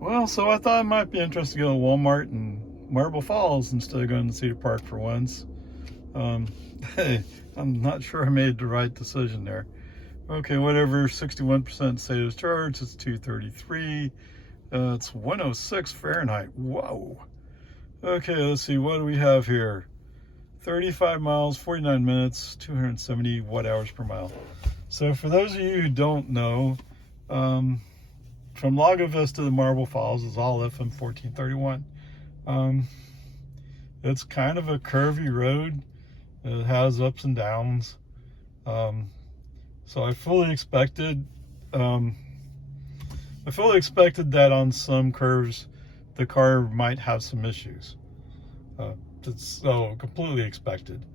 Well, so I thought it might be interesting to go to Walmart in Marble Falls instead of going to Cedar Park for once. Um, hey, I'm not sure I made the right decision there. Okay, whatever, 61% status charge, it's 233. It's 106 Fahrenheit. Whoa. Okay, let's see, what do we have here? 35 miles, 49 minutes, 270 watt hours per mile. So for those of you who don't know, from Lago Vista to Marble Falls is all FM 1431. It's kind of a curvy road. It has ups and downs. So I fully expected that on some curves the car might have some issues. It's so completely expected.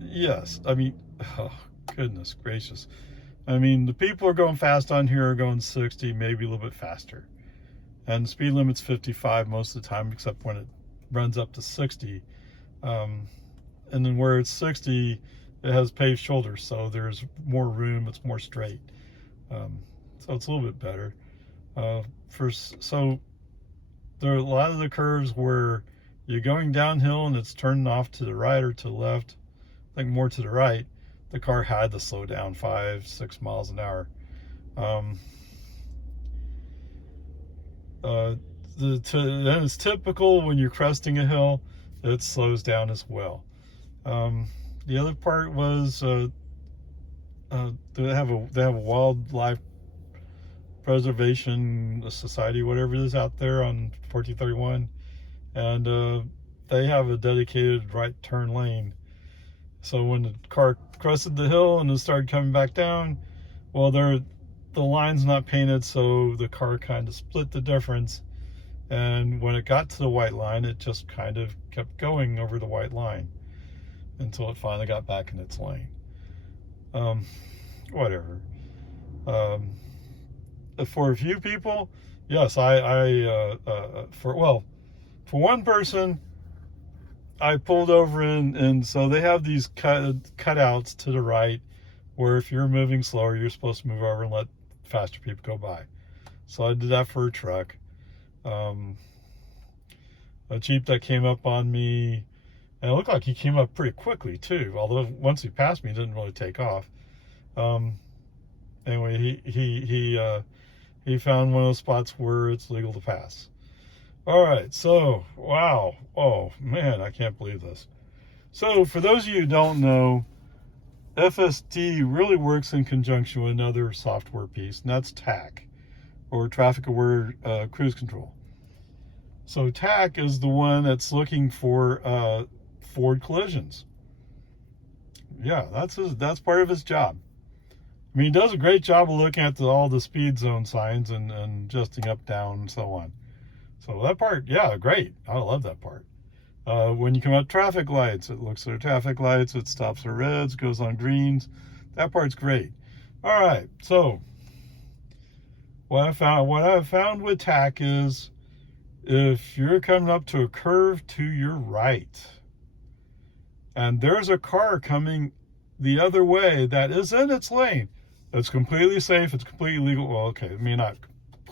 Yes, I mean, oh, goodness gracious. I mean, the people are going fast on here are going 60, maybe a little bit faster. And the speed limit's 55 most of the time, except when it runs up to 60. And then where it's 60, it has paved shoulders, so there's more room, it's more straight. So it's a little bit better. So there are a lot of the curves where you're going downhill and it's turning off to the right or to the left, I think more to the right. The car had to slow down 5-6 miles an hour. Then it's typical when you're cresting a hill, it slows down as well. The other part was they have a wildlife preservation society, whatever it is out there on 1431, and they have a dedicated right turn lane. So when the car crested the hill and it started coming back down, well, the line's not painted, so the car kind of split the difference. And when it got to the white line, it just kind of kept going over the white line until it finally got back in its lane. Whatever. For a few people, yes, for one person, I pulled over and so they have these cutouts to the right where if you're moving slower, you're supposed to move over and let faster people go by. So I did that for a truck. A Jeep that came up on me, and it looked like he came up pretty quickly too, although once he passed me, he didn't really take off. Anyway, he found one of those spots where it's legal to pass. All right, so, wow. Oh, man, I can't believe this. So, for those of you who don't know, FSD really works in conjunction with another software piece, and that's TAC, or Traffic Aware Cruise Control. So, TAC is the one that's looking for forward collisions. Yeah, that's part of his job. I mean, he does a great job of looking at all the speed zone signs and adjusting up, down, and so on. So that part, yeah, great. I love that part. When you come up traffic lights, it looks at the traffic lights, it stops for reds, goes on greens. That part's great. All right, so what I found with TAC is if you're coming up to a curve to your right and there's a car coming the other way that is in its lane, it's completely safe, it's completely legal. Well, okay, it may not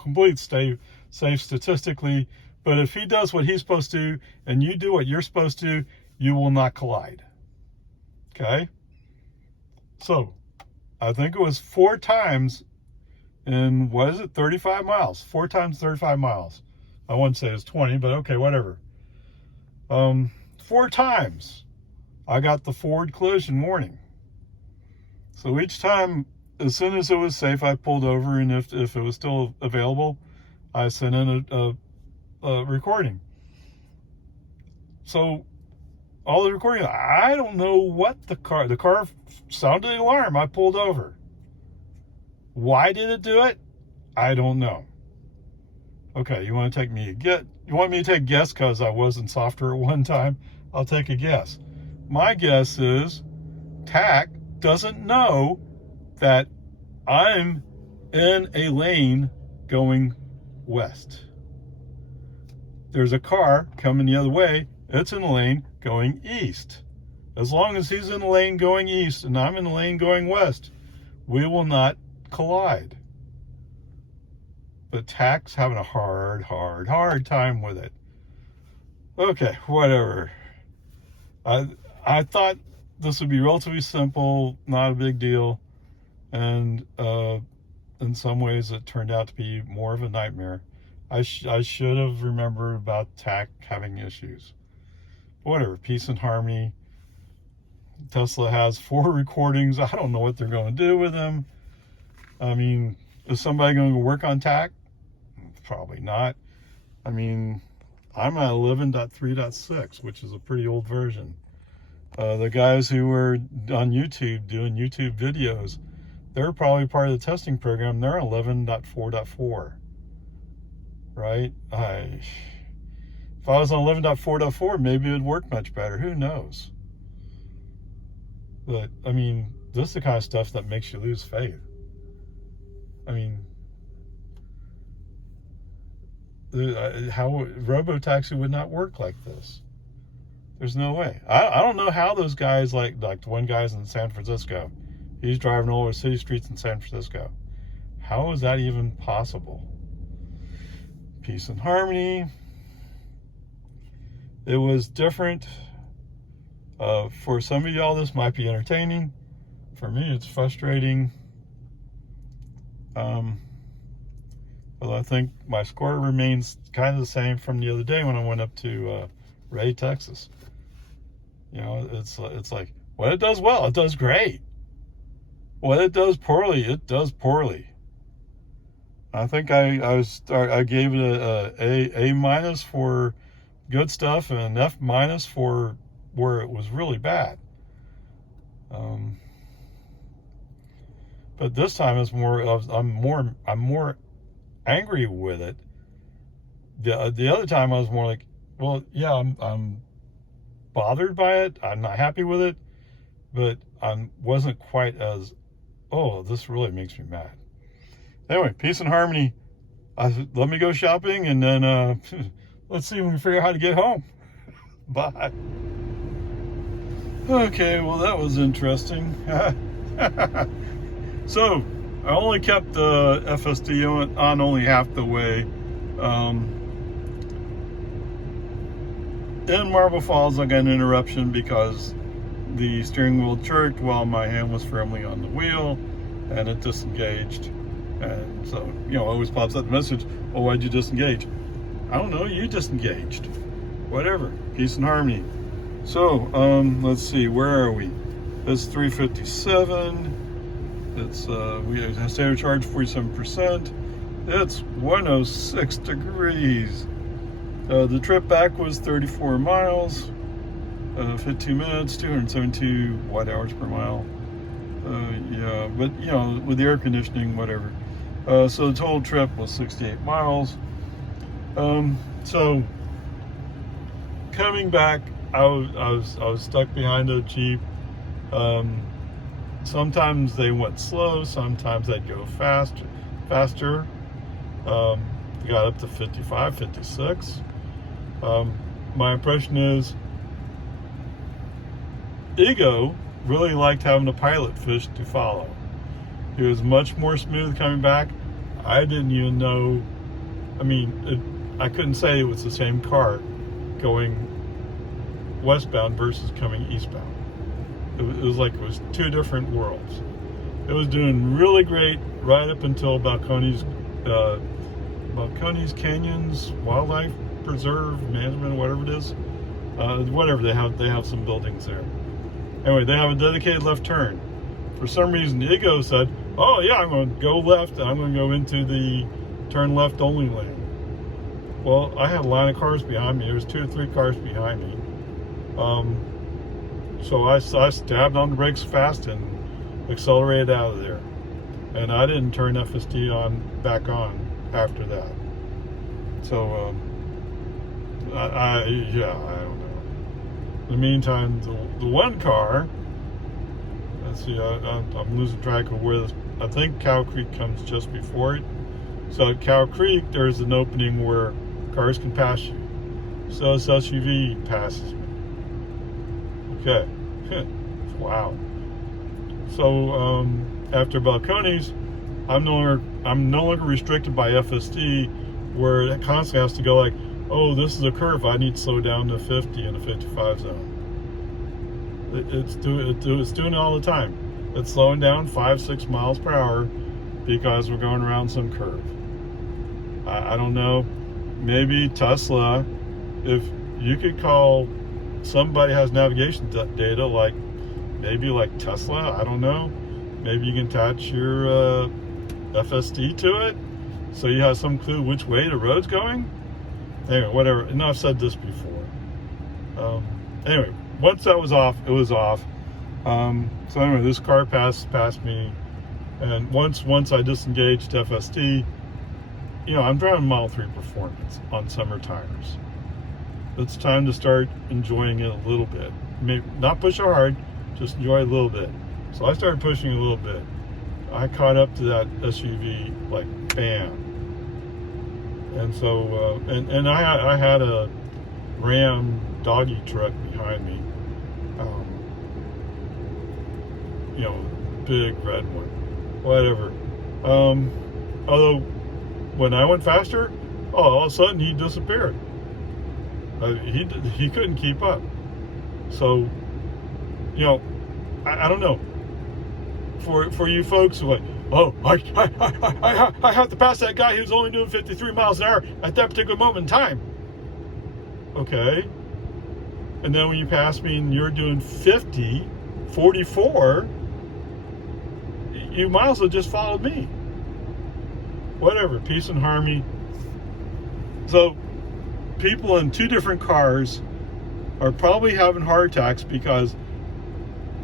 completely safe statistically, but if he does what he's supposed to and you do what you're supposed to, you will not collide. Okay? So, I think it was 4 times in, 35 miles. 4 times 35 miles. I wouldn't say it was 20, but okay, whatever. 4 times I got the forward collision warning. So each time, as soon as it was safe, I pulled over, and if it was still available, I sent in a recording. So all the recording, I don't know what the car sounded the alarm. I pulled over. Why did it do it? I don't know. Okay, you want me to take a guess because I was in software at one time? I'll take a guess. My guess is TAC doesn't know that I'm in a lane going west. There's a car coming the other way. It's in the lane going east. As long as he's in the lane going east and I'm in the lane going west, we will not collide. but TAC's having a hard time with it. Okay, whatever. I thought this would be relatively simple, not a big deal, and in some ways it turned out to be more of a nightmare. I should have remembered about TAC having issues. Whatever, peace and harmony. Tesla has 4 recordings. I don't know what they're going to do with them. I mean, is somebody going to work on TAC? Probably not. I mean, I'm at 11.3.6, which is a pretty old version. The guys who were on YouTube doing YouTube videos, they're probably part of the testing program. They're 11.4.4, right? If I was on 11.4.4, maybe it would work much better. Who knows? But, I mean, this is the kind of stuff that makes you lose faith. I mean, how robotaxi would not work like this? There's no way. I don't know how those guys, like the one guy's in San Francisco, he's driving all over city streets in San Francisco. How is that even possible? Peace and harmony. It was different. For some of y'all, this might be entertaining. For me, it's frustrating. Although I think my score remains kind of the same from the other day when I went up to Ray, Texas. You know, it's like, what it does well, it does great. What it does poorly, it does poorly. I think I gave it a minus for good stuff and an F minus for where it was really bad. But this time it's I'm more angry with it. The other time I was more like, well, yeah, I'm bothered by it. I'm not happy with it, but I wasn't quite as, oh, this really makes me mad. Anyway, peace and harmony. Let me go shopping, and then let's see if we can figure out how to get home. Bye. Okay, well, that was interesting. So, I only kept the FSD on only half the way. In Marble Falls, I got an interruption because the steering wheel jerked while my hand was firmly on the wheel, and it disengaged. And so, you know, always pops up the message, oh, why'd you disengage? I don't know, you disengaged. Whatever, peace and harmony. So, let's see, where are we? It's 3:57. It's, we have state of charge 47%. It's 106 degrees. The trip back was 34 miles, 15 minutes, 272 watt hours per mile. Yeah, but, you know, with the air conditioning, whatever. So the total trip was 68 miles. So coming back, I was stuck behind a Jeep. Sometimes they went slow, sometimes they'd go faster. Got up to 55, 56. My impression is Ego really liked having a pilot fish to follow. It was much more smooth coming back. I didn't even know, I mean, I couldn't say it was the same car going westbound versus coming eastbound. It was like it was two different worlds. It was doing really great right up until Balcones Canyons Wildlife Preserve Management, whatever it is. Whatever, they have some buildings there. Anyway, they have a dedicated left turn. For some reason, Ego said, oh yeah, I'm going to go left and I'm going to go into the turn left only lane. Well, I had a line of cars behind me. There was 2 or 3 cars behind me. So I stabbed on the brakes fast and accelerated out of there. And I didn't turn FSD back on after that. So, I don't know. In the meantime, the one car, let's see, I'm losing track of where this, I think Cow Creek comes just before it. So at Cow Creek, there's an opening where cars can pass you. So this SUV passes me. Okay. Wow. So after Balcones, I'm no longer I'm no longer restricted by FSD, where it constantly has to go like, oh, this is a curve, I need to slow down to 50 in the 55 zone. It's doing it all the time. It's slowing down 5-6 miles per hour because we're going around some curve. I don't know. Maybe Tesla, if you could call somebody has navigation data, like maybe like Tesla, I don't know. Maybe you can attach your FSD to it, so you have some clue which way the road's going. Anyway, whatever. And I've said this before. Anyway, once that was off, it was off. So anyway, this car passed me, and once I disengaged FSD, I'm driving Model 3 Performance on summer tires. It's time to start enjoying it a little bit. Maybe not push it hard, just enjoy it a little bit. So I started pushing a little bit. I caught up to that SUV like bam. And so, and I had a Ram doggy truck behind me. Big red one. Whatever. Although, when I went faster, all of a sudden he disappeared. He couldn't keep up. So, I don't know. For you folks who are like, oh, I have to pass that guy who's only doing 53 miles an hour at that particular moment in time. Okay. And then when you pass me and you're doing 50, 44, you might as well just follow me. Whatever, peace and harmony. So, people in two different cars are probably having heart attacks because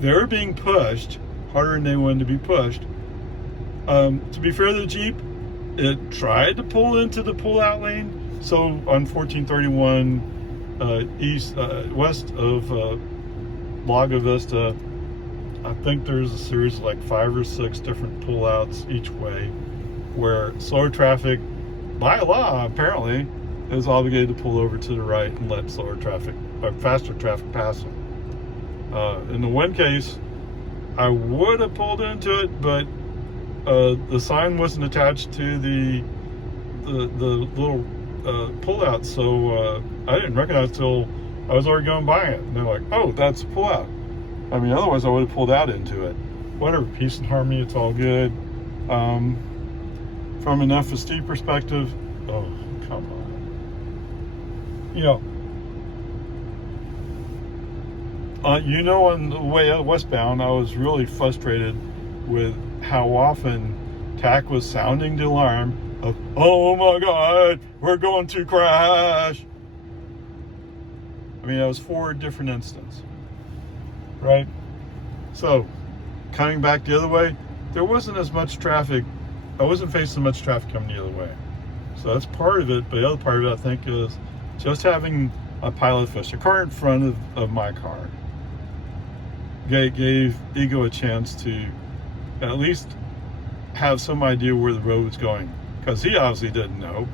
they're being pushed harder than they wanted to be pushed. To be fair to the Jeep, it tried to pull into the pull-out lane. So on 1431 west of Lago Vista, I think there's a series of like 5 or 6 different pull-outs each way, where slower traffic, by law apparently, is obligated to pull over to the right and let slower traffic, or faster traffic pass them. In the one case, I would have pulled into it, but the sign wasn't attached to the little pullout, so I didn't recognize it till I was already going by it. And they're like, "Oh, that's a pullout." I mean, otherwise I would have pulled out into it. Whatever, peace and harmony. It's all good. From an FSD perspective, oh come on. On the way out westbound, I was really frustrated with how often TAC was sounding the alarm of, oh my God, we're going to crash. I mean, that was 4 different instances, right? So, coming back the other way, there wasn't as much traffic. I wasn't facing much traffic coming the other way. So that's part of it, but the other part of it, I think, is just having a pilot fish, a car in front of my car, gave Ego a chance to at least have some idea where the road was going, because he obviously didn't know.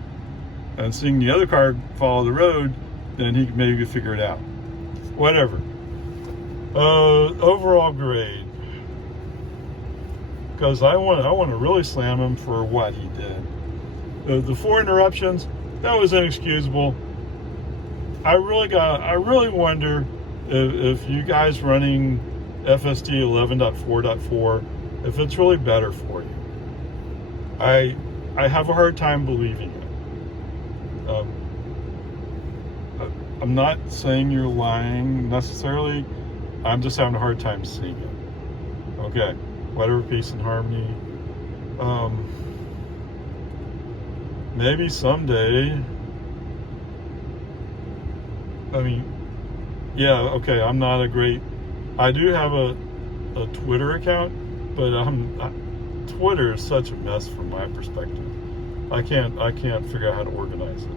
And seeing the other car follow the road, then he maybe could figure it out. Whatever. Overall grade, because I want to really slam him for what he did. The 4 interruptions, that was inexcusable. I really wonder if you guys running FSD 11.4.4, if it's really better for you. I have a hard time believing it. I'm not saying you're lying necessarily. I'm just having a hard time seeing it. Okay, whatever, peace and harmony. Maybe someday. I mean, yeah, okay, I'm not a great... I do have a Twitter account, but Twitter is such a mess from my perspective. I can't figure out how to organize it.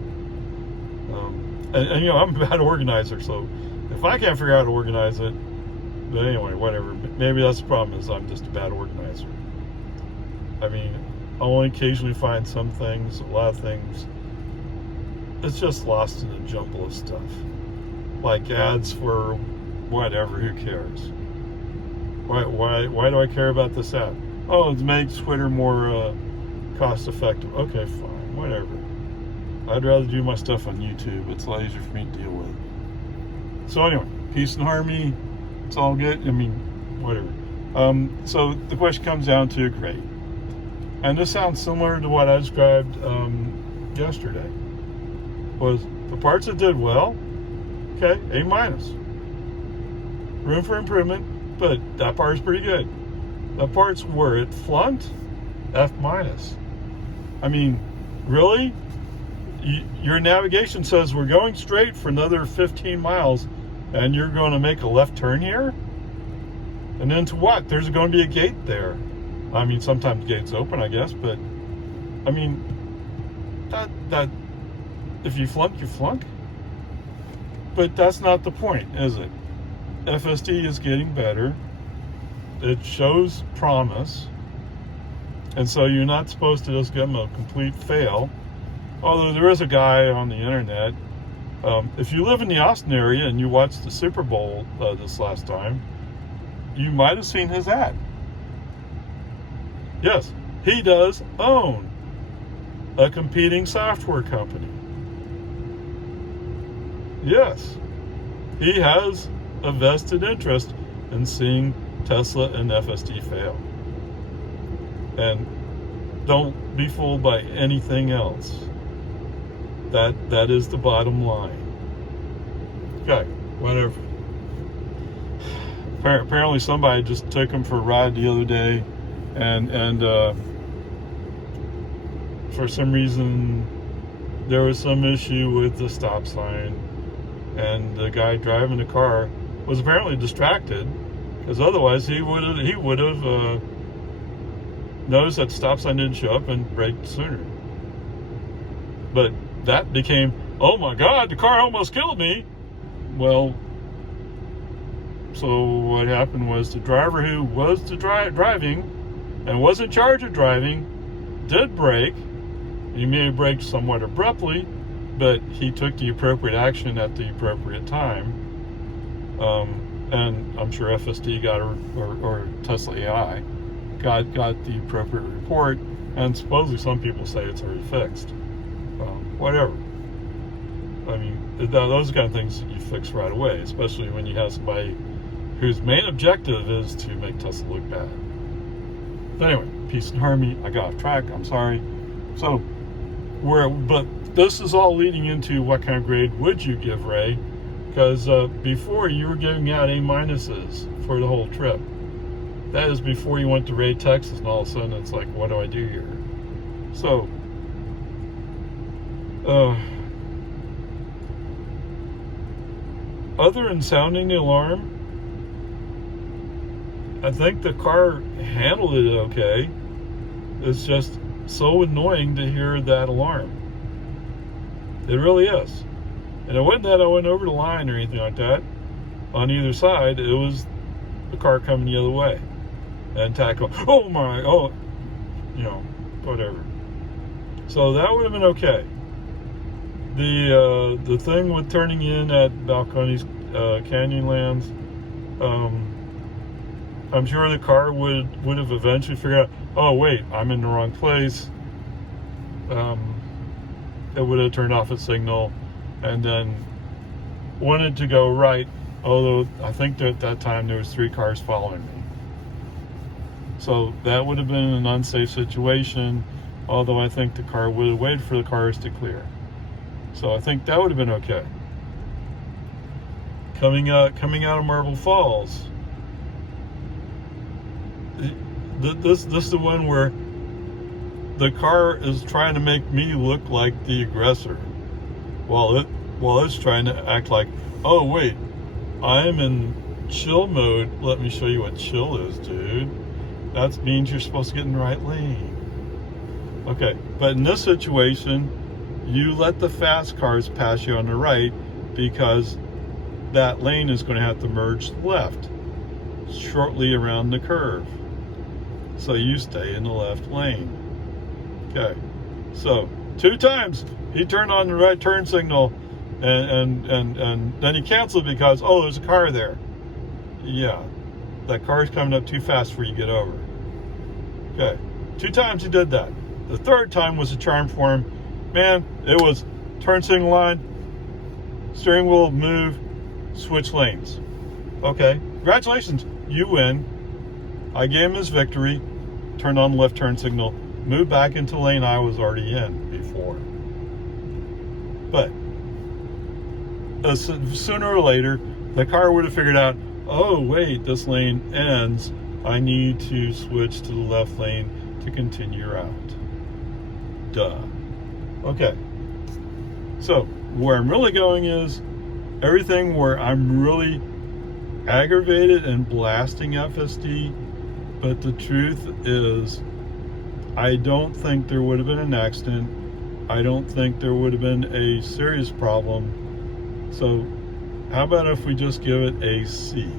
And I'm a bad organizer, so if I can't figure out how to organize it, but anyway, whatever. Maybe that's the problem, is I'm just a bad organizer. I mean, I'll only occasionally find some things, a lot of things. It's just lost in a jumble of stuff. Like ads for whatever, who cares? Why do I care about this ad? Oh, it makes Twitter more cost effective. Okay, fine, whatever. I'd rather do my stuff on YouTube. It's a lot easier for me to deal with. So anyway, peace and harmony. It's all good. I mean, whatever. So the question comes down to grade. And this sounds similar to what I described yesterday. Was the parts that did well, okay, A minus. Room for improvement, but that part is pretty good. The parts where it flunked, F minus. I mean, really? Your navigation says we're going straight for another 15 miles and you're going to make a left turn here? And then to what? There's going to be a gate there. I mean, sometimes gates open, I guess, but I mean, that if you flunk, you flunk. But that's not the point, is it? FSD is getting better. It shows promise. And so you're not supposed to just give them a complete fail. Although there is a guy on the internet. If you live in the Austin area and you watched the Super Bowl this last time, you might have seen his ad. Yes, he does own a competing software company. Yes, he has a vested interest in seeing Tesla and FSD fail. And don't be fooled by anything else. That is the bottom line. Okay, whatever. Apparently somebody just took him for a ride the other day, and for some reason there was some issue with the stop sign, and the guy driving the car was apparently distracted, because otherwise he would have noticed that the stop sign didn't show up and braked sooner. But that became, oh my God, the car almost killed me. Well, so what happened was the driver who was driving and was in charge of driving did brake. He may have braked somewhat abruptly, but he took the appropriate action at the appropriate time. And I'm sure FSD got or Tesla AI got the appropriate report, and supposedly some people say it's already fixed. Whatever. I mean, those are the kind of things you fix right away, especially when you have somebody whose main objective is to make Tesla look bad. But anyway, peace and harmony. I got off track. I'm sorry. So, but this is all leading into what kind of grade would you give Ray? Because before you were giving out A minuses for the whole trip. That is before you went to Ray, Texas, and all of a sudden it's like, what do I do here? So, other than sounding the alarm, I think the car handled it okay. It's just so annoying to hear that alarm. It really is. And it wasn't that I went over the line or anything like that. On either side, it was the car coming the other way. And tackle, whatever. So that would have been okay. The thing with turning in at Balcones Canyonlands, I'm sure the car would have eventually figured out, oh wait, I'm in the wrong place. It would have turned off its signal and then wanted to go right, although I think that at that time there was 3 cars following me. So that would have been an unsafe situation, although I think the car would have waited for the cars to clear. So I think that would have been okay. Coming out of Marble Falls, this is the one where the car is trying to make me look like the aggressor, while it's trying to act like, oh wait, I'm in chill mode. Let me show you what chill is, dude. That means you're supposed to get in the right lane. Okay, but in this situation, you let the fast cars pass you on the right because that lane is going to have to merge left shortly around the curve. So you stay in the left lane. Okay, so 2 times he turned on the right turn signal and then he canceled because, oh, there's a car there. Yeah, that car's coming up too fast for you to get over. Okay, 2 times he did that. The third time was a charm for him. Man, it was turn signal line, steering wheel move, switch lanes. Okay, congratulations, you win. I gave him his victory, turned on the left turn signal, moved back into the lane I was already in before. But sooner or later, the car would have figured out, oh wait, this lane ends. I need to switch to the left lane to continue route. Duh. Okay. So where I'm really going is everything where I'm really aggravated and blasting FSD, but the truth is I don't think there would have been an accident. I don't think there would have been a serious problem. So how about if we just give it a C?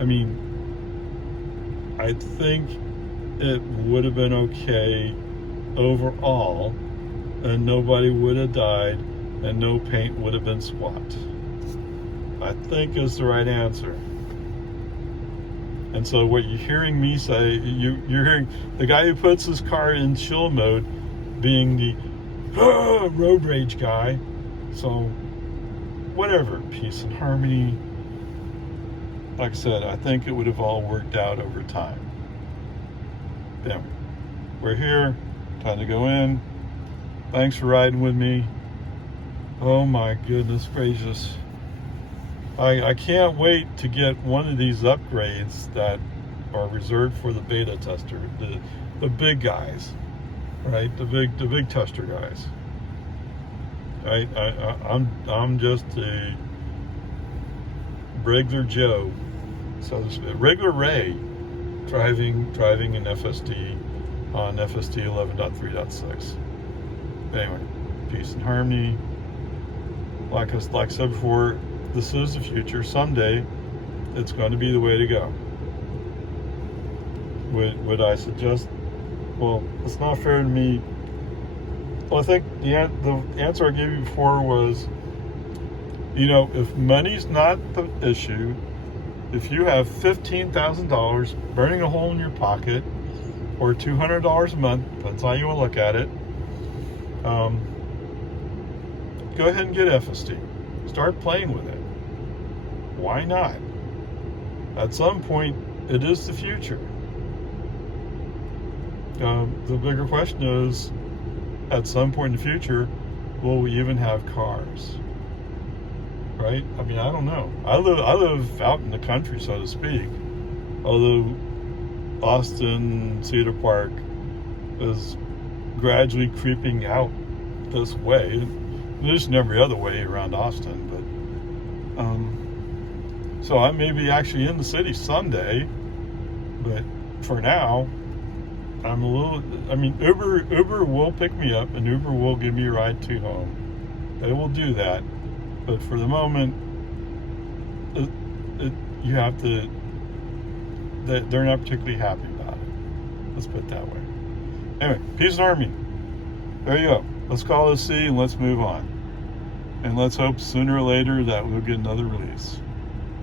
I mean, I think it would have been okay overall, and nobody would have died, and no paint would have been swapped. I think is the right answer. And so what you're hearing me say, you're hearing the guy who puts his car in chill mode being the road rage guy. So whatever, peace and harmony. Like I said, I think it would have all worked out over time. Then we're here, time to go in. Thanks for riding with me. Oh my goodness gracious. I can't wait to get one of these upgrades that are reserved for the beta tester, the big guys, right? The big tester guys. I'm just a regular Joe, so to speak, regular Ray, driving an FSD on FSD 11.3.6. Anyway, peace and harmony. Like I said before, this is the future. Someday, it's going to be the way to go. Would I suggest? Well, it's not fair to me. Well, I think the answer I gave you before was, if money's not the issue, if you have $15,000 burning a hole in your pocket, or $200 a month, that's how you want to look at it, go ahead and get FSD. Start playing with it. Why not? At some point, it is the future. The bigger question is, at some point in the future, will we even have cars? Right? I mean, I don't know. I live out in the country, so to speak. Although Austin, Cedar Park is gradually creeping out this way. There's every other way around Austin, but so I may be actually in the city someday, but for now, I'm Uber will pick me up and Uber will give me a ride to home. They will do that, but for the moment, you have to. They're not particularly happy about it. Let's put it that way. Anyway, peace and harmony. There you go. Let's call it a C and let's move on. And let's hope sooner or later that we'll get another release.